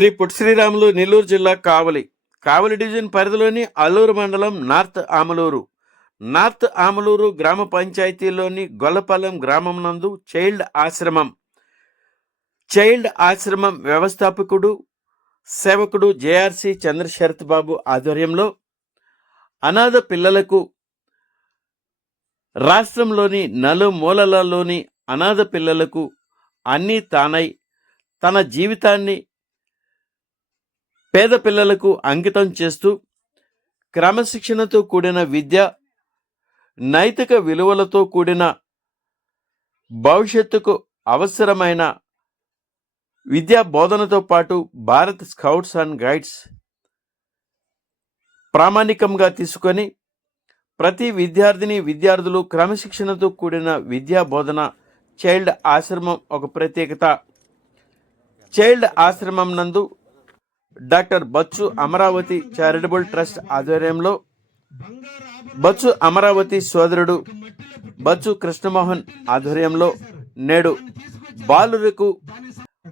శ్రీ పుట్టి శ్రీరాములు నెల్లూరు జిల్లా కావలి. కావలి డివిజన్ పరిధిలోని అల్లూరు మండలం నార్త్ ఆమలూరు. నార్త్ ఆమలూరు గ్రామ పంచాయతీలోని గొల్లపాలెం గ్రామం నందు చైల్డ్ ఆశ్రమం. చైల్డ్ ఆశ్రమం వ్యవస్థాపకుడు సేవకుడు జేఆర్సి చంద్రశరత్ బాబు ఆధ్వర్యంలో అనాథ పిల్లలకు రాష్ట్రంలోని నలుమూలలలోని అనాథ పిల్లలకు అన్నీ తానై తన జీవితాన్ని పేద పిల్లలకు అంకితం చేస్తూ క్రమశిక్షణతో కూడిన విద్య నైతిక విలువలతో కూడిన భవిష్యత్తుకు అవసరమైన విద్యా బోధనతో పాటు భారత్ స్కౌట్స్ అండ్ గైడ్స్ ప్రామాణికంగా తీసుకొని ప్రతి విద్యార్థిని విద్యార్థులు క్రమశిక్షణతో కూడిన విద్యా బోధన చైల్డ్ ఆశ్రమం ఒక ప్రత్యేకత. చైల్డ్ ఆశ్రమం నందు doctor Bachchu Amaravati charitable trust ఆధ్వర్యంలో బచ్చు అమరావతి సోదరుడు బచ్చు కృష్ణమోహన్ ఆధ్వర్యంలో నేడు బాలురకు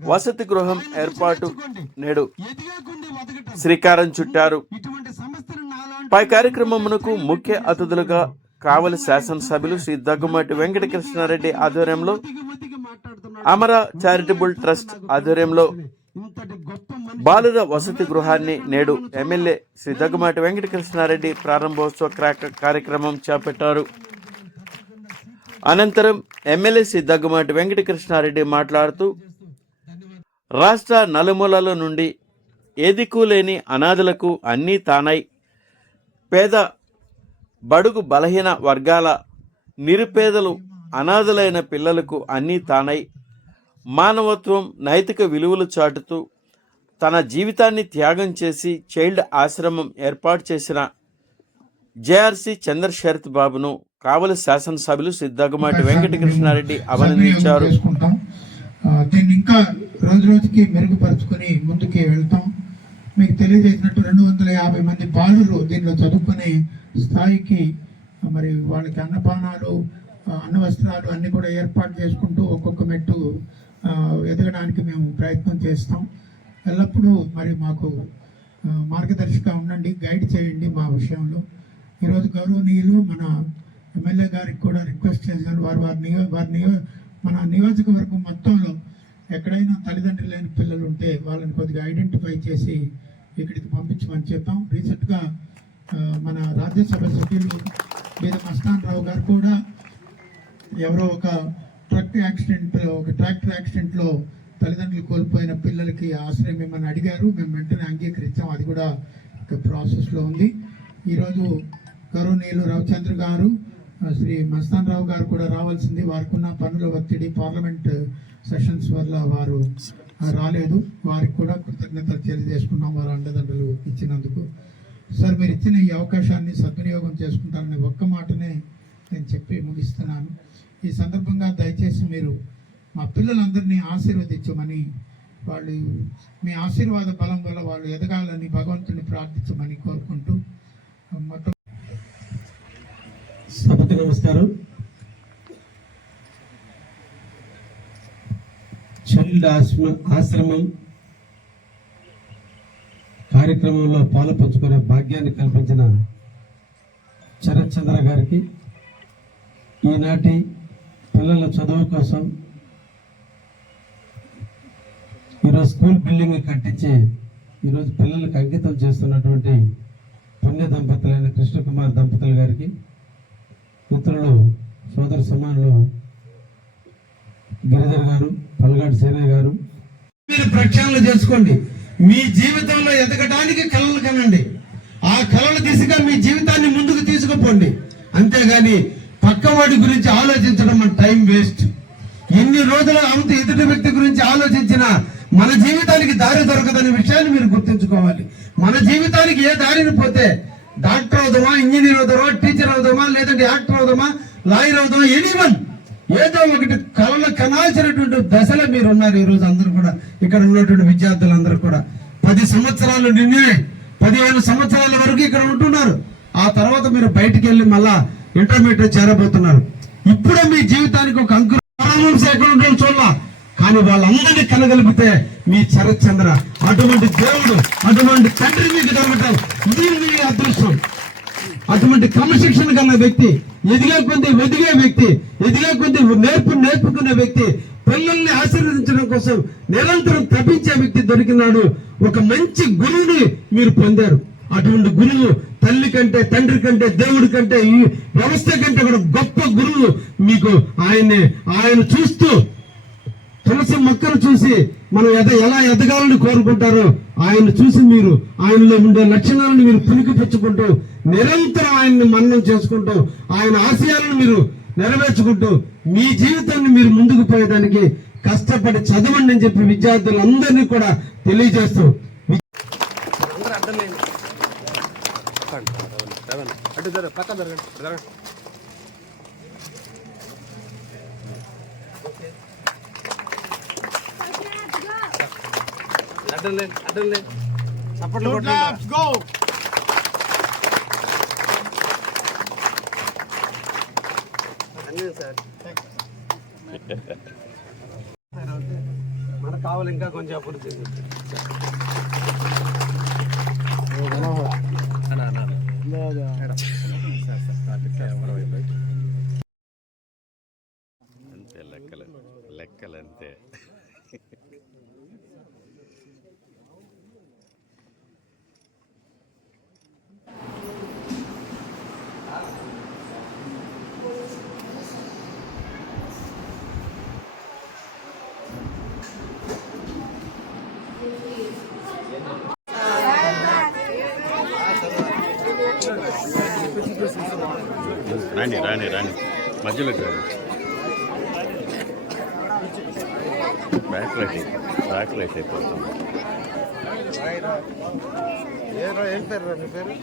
వసతి గృహం ఏర్పాటు నేడు శ్రీకారం చుట్టారు. పై కార్యక్రమమునకు ముఖ్య అతిథులుగా కావలి శాసనసభ్యులు శ్రీ దగ్గుమాటి వెంకటకృష్ణారెడ్డి ఆధ్వర్యంలో అమర చారిటబుల్ ట్రస్ట్ ఆధ్వర్యంలో బాలుర వసతి గృహాన్ని నేడు ఎమ్మెల్యే శ్రీ దగ్గుమాటి వెంకటకృష్ణారెడ్డి ప్రారంభోత్సవ కార్యక్రమం చేపట్టారు. అనంతరం ఎమ్మెల్యే శ్రీ దగ్గుమాటి వెంకటకృష్ణారెడ్డి మాట్లాడుతూ రాష్ట్ర నలుమూలల నుండి ఏదికూ లేని అనాథలకు అన్నీ తానై పేద బడుగు బలహీన వర్గాల నిరుపేదలు అనాథులైన పిల్లలకు అన్నీ తానై మానవత్వం నైతిక విలువలు చాటుతూ తన జీవితాన్ని త్యాగం చేసి చైల్డ్ ఆశ్రమం ఏర్పాటు చేసిన జేఆర్సి చంద్రశరత్ బాబును కావలి శాసనసభ్యులు సిద్ధగమాటి వెంకటకృష్ణారెడ్డి అభినందించారు. దీన్ని ఇంకా రోజు రోజుకి మెరుగుపరుచుకొని ముందుకి వెళ్తాం. మీకు తెలియజేసినట్టు రెండు వందల యాభై మంది బాలురు దీనిలో చదువుకునే స్థాయికి మరి వాళ్ళకి అన్నపానాలు ఆ, అన్న వస్త్రాలు అన్ని కూడా ఏర్పాటు చేసుకుంటూ ఒక్కొక్క మెట్టు ఎదగడానికి మేము ప్రయత్నం చేస్తాం. ఎల్లప్పుడూ మరి మాకు మార్గదర్శిగా ఉండండి గైడ్ చేయండి మా విషయంలో. ఈరోజు గౌరవనీయులు మన ఎమ్మెల్యే గారికి కూడా రిక్వెస్ట్ చేశారు. వారు వారి నియో వారి నియో మన నియోజకవర్గం మొత్తంలో ఎక్కడైనా తల్లిదండ్రులు లేని పిల్లలు ఉంటే వాళ్ళని కొద్దిగా ఐడెంటిఫై చేసి ఇక్కడికి పంపించమని చెప్పాం. రీసెంట్గా మన రాజ్యసభ సభ్యులు మీద మస్తాన్ రావు గారు కూడా ఎవరో ఒక ట్రక్ యాక్సిడెంట్ ఒక ట్రాక్టర్ యాక్సిడెంట్లో తల్లిదండ్రులు కోల్పోయిన పిల్లలకి ఆశ్రయం మిమ్మల్ని అడిగారు మేము వెంటనే అంగీకరించాం. అది కూడా ఒక ప్రాసెస్లో ఉంది. ఈరోజు గౌరవనీయులు రవిచంద్ర గారు శ్రీ మస్తాన్ రావు గారు కూడా రావాల్సింది. వారికి ఉన్న పనుల ఒత్తిడి పార్లమెంట్ సెషన్స్ వల్ల వారు రాలేదు. వారికి కూడా కృతజ్ఞతలు తెలియజేసుకున్నాం. వారు అండదండలు ఇచ్చినందుకు. సార్ మీరు ఇచ్చిన ఈ అవకాశాన్ని సద్వినియోగం చేసుకుంటారని ఒక్క మాటనే నేను చెప్పి ముగిస్తున్నాను. ఈ సందర్భంగా దయచేసి మా పిల్లలందరినీ ఆశీర్వదించమని వాళ్ళు మీ ఆశీర్వాద బలం వల్ల వాళ్ళు ఎదగాలని భగవంతుని ప్రార్థించమని కోరుకుంటూ మొత్తం సభకు నమస్కారం. చైల్డ్ ఆశ్రమ ఆశ్రమం కార్యక్రమంలో పాలు పంచుకునే భాగ్యాన్ని కల్పించిన చరత్ చంద్ర గారికి ఈనాటి పిల్లల చదువు కోసం ఈరోజు స్కూల్ బిల్డింగ్ కట్టించి ఈరోజు పిల్లలకు అంకితం చేస్తున్నటువంటి పుణ్య దంపతులైన కృష్ణకుమార్ దంపతుల గారికి మిత్రులు సోదర సమానులు గిరిధర్ గారు పల్గాడు సేనయ్య గారు. మీరు ప్రక్షాళన చేసుకోండి. మీ జీవితంలో ఎదగడానికి కళలు కనండి. ఆ కళల దిశగా మీ జీవితాన్ని ముందుకు తీసుకుపోండి. అంతేగాని పక్కవాడి గురించి ఆలోచించడం మన టైం వేస్ట్. ఎన్ని రోజులు అంత ఎదుటి వ్యక్తి గురించి ఆలోచించినా మన జీవితానికి దారి దొరకదనే విషయాన్ని మీరు గుర్తుంచుకోవాలి. మన జీవితానికి ఏ దారిని పోతే డాక్టర్ అవుదామా ఇంజనీర్ అవుదామా టీచర్ అవుదామా లేదంటే యాక్టర్ అవుదామా లాయర్ అవుదామా ఎనీవన్ ఏదో ఒకటి కళలు కనాల్సినటువంటి దశలో మీరు ఉన్నారు ఈ రోజు అందరూ కూడా. ఇక్కడ ఉన్నటువంటి విద్యార్థులందరూ కూడా. పది సంవత్సరాలు నిన్నే పదిహేను సంవత్సరాల వరకు ఇక్కడ ఉంటున్నారు. ఆ తర్వాత మీరు బయటికి వెళ్ళి మళ్ళా ఇంటర్మీడియట్ చేరబోతున్నారు. ఇప్పుడే మీ జీవితానికి ఒక అంకురం చూడాల. కానీ వాళ్ళందరినీ కలగలిపితే మీ చరచంద్ర అటువంటి దేవుడు అటువంటి తండ్రి మీకు దొరకటం మీ అదృష్టం. అటువంటి క్రమశిక్షణ కన్న వ్యక్తి ఎదిగే కొద్ది ఎదిగే వ్యక్తి ఎదిగే కొద్ది నేర్పు నేర్పుకునే వ్యక్తి పిల్లల్ని ఆశీర్వదించడం కోసం నిరంతరం తప్పించే వ్యక్తి దొరికినాడు. ఒక మంచి గురువుని మీరు పొందారు. అటువంటి గురువు తల్లి కంటే తండ్రి కంటే దేవుడి కంటే ఈ వ్యవస్థ కంటే కూడా గొప్ప గురువు మీకు ఆయన్ని ఆయన చూస్తూ తులసి మొక్కను చూసి మనం ఎద ఎలా ఎదగాలని కోరుకుంటారో ఆయన చూసి మీరు ఆయనలో ఉండే లక్షణాలను మీరు పుణికిపుచ్చుకుంటూ నిరంతరం ఆయన్ని మన్నం చేసుకుంటూ ఆయన ఆశయాలను మీరు నెరవేర్చుకుంటూ మీ జీవితాన్ని మీరు ముందుకు పోయేదానికి కష్టపడి చదవండి అని చెప్పి విద్యార్థులందరినీ కూడా తెలియజేస్తూ మనకు కావాలి ఇంకా కొంచెం అభివృద్ధి అంతే లెక్కలు లెక్కలు అంతే రాని రాని రాని. మధ్యలోకి రాని. బ్యాక్ లైట్ బ్యాక్ లైట్ అయిపోతుంది. ఏం పేరు నీ పేరు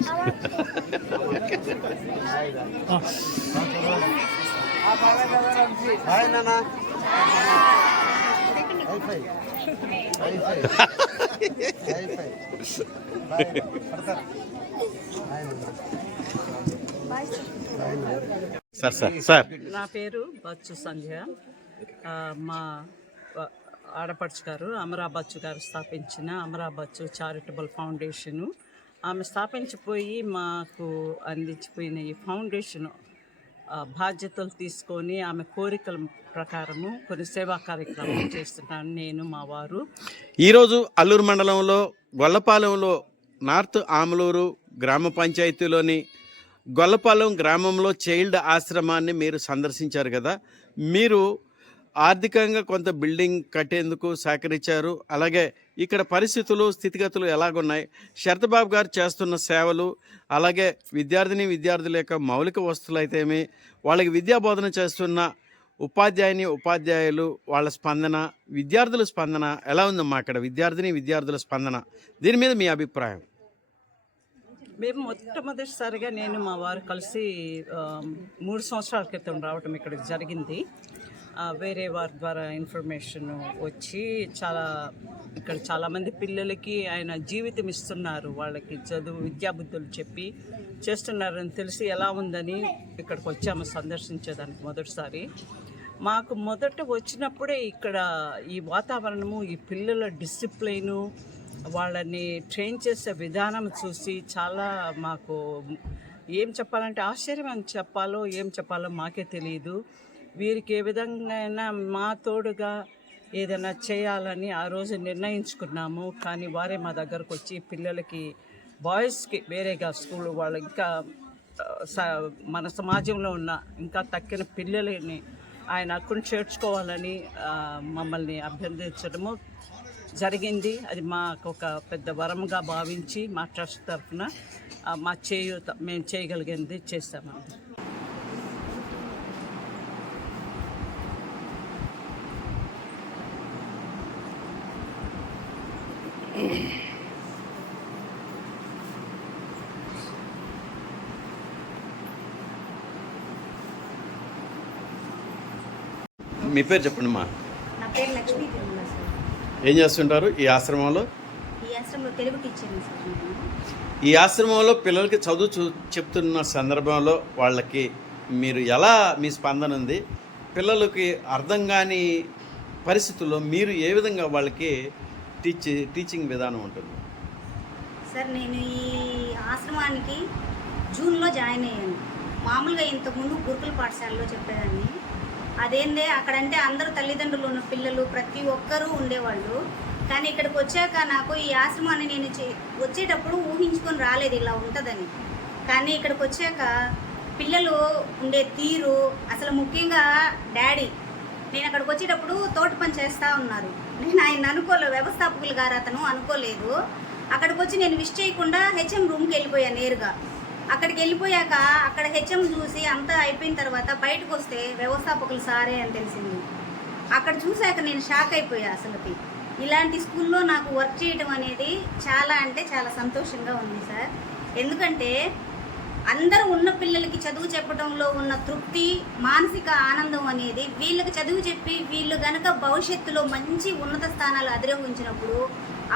హాయ్ నాన్న high five high five high five పడతారా సార్ సార్ సార్. నా పేరు బచ్చు సంధ్య. మా ఆడపడుచు గారు అమరా బచ్చు గారు స్థాపించిన అమరా బచ్చు చారిటబుల్ ఫౌండేషను. ఆమె స్థాపించిపోయి మాకు అందించిపోయిన ఈ ఫౌండేషన్ బాధ్యతలు తీసుకొని ఆమె కోరికల ప్రకారము కొన్ని సేవా కార్యక్రమాలు చేస్తున్నాను నేను మా వారు. ఈరోజు అల్లూరు మండలంలో గొల్లపాలెంలో నార్త్ ఆమలూరు గ్రామ పంచాయతీలోని గొల్లపాలెం గ్రామంలో చైల్డ్ ఆశ్రమాన్ని మీరు సందర్శించారు కదా. మీరు ఆర్థికంగా కొంత బిల్డింగ్ కట్టేందుకు సహకరించారు. అలాగే ఇక్కడ పరిస్థితులు స్థితిగతులు ఎలాగున్నాయి? శరతబాబు గారు చేస్తున్న సేవలు అలాగే విద్యార్థిని విద్యార్థుల యొక్క మౌలిక వస్తువులు అయితేమి వాళ్ళకి విద్యాబోధన చేస్తున్న ఉపాధ్యాయుని ఉపాధ్యాయులు వాళ్ళ స్పందన విద్యార్థుల స్పందన ఎలా ఉందమ్మా అక్కడ? విద్యార్థిని విద్యార్థుల స్పందన. దీని మీద మీ అభిప్రాయం. మేము మొట్టమొదటిసారిగా నేను మా వారు కలిసి మూడు సంవత్సరాల క్రితం రావటం ఇక్కడికి జరిగింది. వేరే వారి ద్వారా ఇన్ఫర్మేషన్ వచ్చి చాలా ఇక్కడ చాలామంది పిల్లలకి ఆయన జీవితం ఇస్తున్నారు. వాళ్ళకి చదువు విద్యాబుద్ధులు చెప్పి చేస్తున్నారని తెలిసి ఎలా ఉందని ఇక్కడికి వచ్చాము సందర్శించేదానికి మొదటిసారి. మాకు మొదట వచ్చినప్పుడే ఇక్కడ ఈ వాతావరణము ఈ పిల్లల డిసిప్లైను వాళ్ళని ట్రైన్ చేసే విధానం చూసి చాలా మాకు ఏం చెప్పాలంటే ఆశ్చర్యం అని చెప్పాలో ఏం చెప్పాలో మాకే తెలియదు వీరికి ఏ విధంగా అయినా మా తోడుగా ఏదైనా చేయాలని ఆ రోజు నిర్ణయించుకున్నాము. కానీ వారే మా దగ్గరకు వచ్చి పిల్లలకి బాయ్స్కి వేరేగా స్కూల్ వాళ్ళు ఇంకా స- మన సమాజంలో ఉన్న ఇంకా తక్కిన పిల్లలని ఆయన హక్కును చేర్చుకోవాలని మమ్మల్ని అభ్యర్థించడము జరిగింది. అది మాకు ఒక పెద్ద వరంగా భావించి మా ట్రస్ట్ తరఫున మా చేయూత మేము చేయగలిగింది చేస్తాము మీ పేరు చెప్పండి మా నా పేరు లక్ష్మీ తిరుమల. ఏం చేస్తుంటారు ఈ ఆశ్రమంలో? ఈ ఆశ్రమంలో పిల్లలకి చదువు చూ చెప్తున్న సందర్భంలో వాళ్ళకి మీరు ఎలా మీ స్పందన ఉంది? పిల్లలకి అర్థం కాని పరిస్థితుల్లో మీరు ఏ విధంగా వాళ్ళకి టీచ్ టీచింగ్ విధానం ఉంటుంది? సార్ నేను ఈ ఆశ్రమానికి జూన్లో జాయిన్ అయ్యాను. మామూలుగా ఇంతకుముందు గురుకుల పాఠశాలలో చెప్పేదాన్ని. అదేందే అక్కడంటే అందరూ తల్లిదండ్రులు ఉన్న పిల్లలు ప్రతి ఒక్కరూ ఉండేవాళ్ళు. కానీ ఇక్కడికి వచ్చాక నాకు ఈ ఆశ్రమాన్ని నేను చే- వచ్చేటప్పుడు ఊహించుకొని రాలేదు ఇలా ఉంటుందని. కానీ ఇక్కడికి వచ్చాక పిల్లలు ఉండే తీరు అసలు ముఖ్యంగా డాడీ. నేను అక్కడికి వచ్చేటప్పుడు తోట పని చేస్తూ ఉన్నారు. నేను ఆయన అనుకోలేదు వ్యవస్థాపకులు గారు అతను అనుకోలేదు. అక్కడికి వచ్చి నేను విష్ చేయకుండా హెచ్ఎం రూమ్కి వెళ్ళిపోయాను నేరుగా. అక్కడికి వెళ్ళిపోయాక అక్కడ హెచ్ఎం చూసి అంతా అయిపోయిన తర్వాత బయటకు వస్తే వ్యవస్థాపకులు సారే అని తెలిసింది. అక్కడ చూశాక నేను షాక్ అయిపోయా అసలుకి. ఇలాంటి స్కూల్లో నాకు వర్క్ చేయడం అనేది చాలా అంటే చాలా సంతోషంగా ఉంది సార్. ఎందుకంటే అందరూ ఉన్న పిల్లలకి చదువు చెప్పడంలో ఉన్న తృప్తి మానసిక ఆనందం అనేది వీళ్ళకి చదువు చెప్పి వీళ్ళు గనక భవిష్యత్తులో మంచి ఉన్నత స్థానాలు అధిరోహించినప్పుడు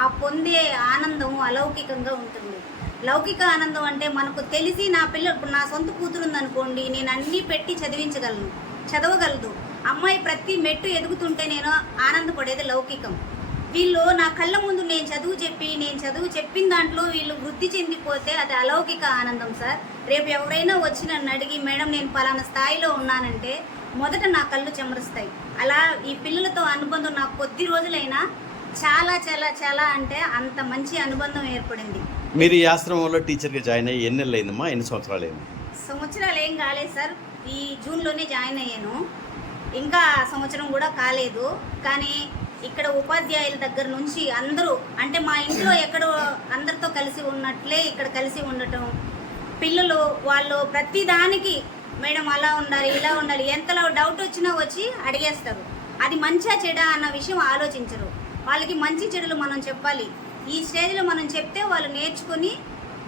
ఆ పొందే ఆనందం అలౌకికంగా ఉంటుంది. లౌకిక ఆనందం అంటే మనకు తెలిసి నా పిల్ల ఇప్పుడు నా సొంత కూతురు ఉందనుకోండి నేను అన్నీ పెట్టి చదివించగలను చదవగలదు అమ్మాయి ప్రతి మెట్టు ఎదుగుతుంటే నేను ఆనందపడేది లౌకికం. వీళ్ళు నా కళ్ళ ముందు నేను చదువు చెప్పి నేను చదువు చెప్పిన దాంట్లో వీళ్ళు వృద్ధి చెందిపోతే అది అలౌకిక ఆనందం సార్. రేపు ఎవరైనా వచ్చి నన్ను అడిగి మేడం నేను పలానా స్థాయిలో ఉన్నానంటే మొదట నా కళ్ళు చెమరుస్తాయి. అలా ఈ పిల్లలతో అనుబంధం నాకు కొద్ది రోజులైనా చాలా చాలా చాలా అంటే అంత మంచి అనుబంధం ఏర్పడింది. మీరు ఈ ఆశ్రమంలో టీచర్గా జాయిన్ అయ్యి ఎన్ని నెలలు అయిందమ్మా ఎన్ని సంవత్సరాలు అయింది సంవత్సరాలు ఏం కాలేదు సార్. ఈ జూన్లోనే జాయిన్ అయ్యాను. ఇంకా సంవత్సరం కూడా కాలేదు. కానీ ఇక్కడ ఉపాధ్యాయుల దగ్గర నుంచి అందరూ అంటే మా ఇంట్లో ఎక్కడో అందరితో కలిసి ఉన్నట్లే ఇక్కడ కలిసి ఉండటం పిల్లలు వాళ్ళు ప్రతి దానికి మేడం అలా ఉండాలి ఇలా ఉండాలి ఎంతలో డౌట్ వచ్చినా వచ్చి అడిగేస్తారు. అది మంచిగా చెడా అన్న విషయం ఆలోచించరు. వాళ్ళకి మంచి చెడులు మనం చెప్పాలి. ఈ స్టేజ్లో మనం చెప్తే వాళ్ళు నేర్చుకొని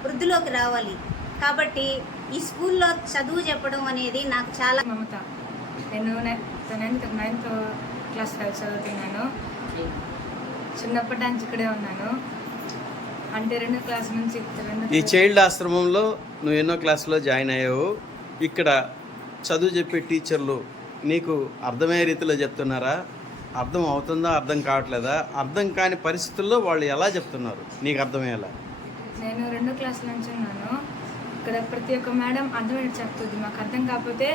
వృద్ధిలోకి రావాలి. కాబట్టి ఈ స్కూల్లో చదువు చెప్పడం అనేది నాకు చాలా మమత. నేను నైన్త్ నైన్త్ క్లాస్ చదువుతున్నాను. చిన్నప్పటి నుంచి ఇక్కడే ఉన్నాను. అంటే రెండో క్లాస్ నుంచి ఈ చైల్డ్ ఆశ్రమంలో నువ్వు ఎన్నో క్లాసులో జాయిన్ అయ్యావు. ఇక్కడ చదువు చెప్పే టీచర్లు నీకు అర్థమయ్యే రీతిలో చెప్తున్నారా? అర్థం అవుతుందా అర్థం కావట్లేదా? అర్థం కాని పరిస్థితుల్లో వాళ్ళు ఎలా చెప్తున్నారు? నీకు అర్థమయ్యేలా? నేను రెండో క్లాస్ నుంచి ఉన్నాను ఇక్కడ ప్రతి ఒక్క మేడం అర్థమయ్యేది చెప్తుంది. మాకు అర్థం కాకపోతే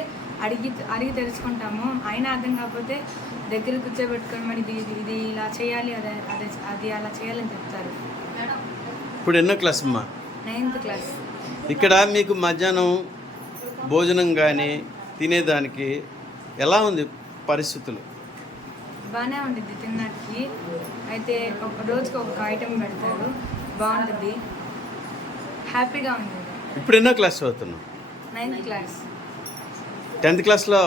అడిగి అడిగి తెలుసుకుంటాము. అయినా అర్థం కాకపోతే దగ్గర కూర్చోబెట్టుకొని మరి ఇది ఇది- ఇది ఇలా చేయాలి అదే అదే అది అలా చేయాలని చెప్తారు. ఇప్పుడు ఎన్నో క్లాస్ అమ్మా? నైన్త్ క్లాస్ ఇక్కడ మీకు మధ్యాహ్నం భోజనం కానీ తినేదానికి ఎలా ఉంది పరిస్థితులు? బాగానే ఉండిద్ది తినడానికి అయితే ఒక రోజుకి ఒక ఐటెం పెడతారు. బాగుంటుంది. హ్యాపీగా ఉంది ఇప్పుడు ఎన్నో క్లాస్ చదువుతున్నావు? నైన్త్ క్లాస్ టెన్త్ క్లాస్లో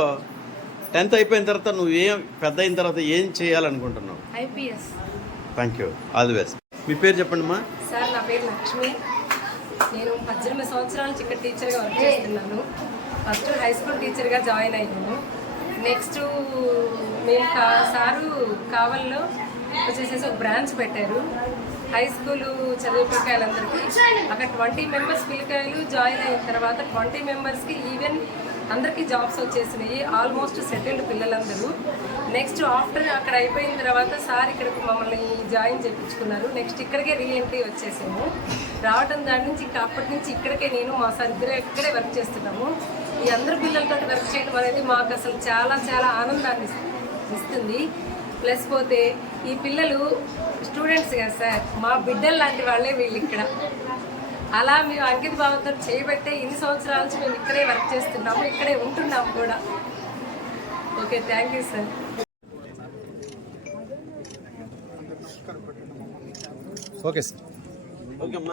టెన్త్ అయిపోయిన తర్వాత నువ్వు ఏం పెద్ద అయిన తర్వాత ఏం చేయాలనుకుంటున్నావు? IPS. Thank you all the best మీ పేరు చెప్పండి అమ్మా సార్ నా పేరు లక్ష్మి. నేను పద్దెనిమిది సంవత్సరాల నుంచి ఇక్కడ టీచర్గా వర్క్ చేస్తున్నాను. ఫస్ట్ హై స్కూల్ టీచర్గా జాయిన్ అయ్యాను. నెక్స్ట్ మేము కా సారు కావల్లో వచ్చేసేసి ఒక బ్రాంచ్ పెట్టారు. హై స్కూల్ చదివే పిల్లకాయలందరికీ అక్కడ ట్వంటీ మెంబర్స్ పిల్లకాయలు జాయిన్ అయిన తర్వాత ట్వంటీ మెంబర్స్కి ఈవెన్ అందరికీ జాబ్స్ వచ్చేసినాయి. ఆల్మోస్ట్ సెటిల్డ్ పిల్లలందరూ. నెక్స్ట్ ఆఫ్టర్ అక్కడ అయిపోయిన తర్వాత సార్ ఇక్కడికి మమ్మల్ని జాయిన్ చేయించుకున్నారు నెక్స్ట్ ఇక్కడికే రీఎంట్రీ వచ్చేసాము. రావడం దాని నుంచి ఇంకా అప్పటి నుంచి ఇక్కడికే నేను మా సార్ ఇద్దరే ఇక్కడే వర్క్ చేస్తున్నాము. ఈ అందరు పిల్లలతో వర్క్ చేయడం అనేది మాకు అసలు చాలా చాలా ఆనందాన్ని ఇస్తుంది. ప్లస్ పోతే ఈ పిల్లలు స్టూడెంట్స్ కదా సార్. మా బిడ్డలు లాంటి వాళ్ళే వీళ్ళు ఇక్కడ. అలా మేము అంకిత భావంతో చేయబట్టే ఇన్ని సంవత్సరాల నుంచి మేము ఇక్కడే వర్క్ చేస్తున్నాము ఇక్కడే ఉంటున్నాము కూడా. Okay thank you sir okay sir okay అమ్మా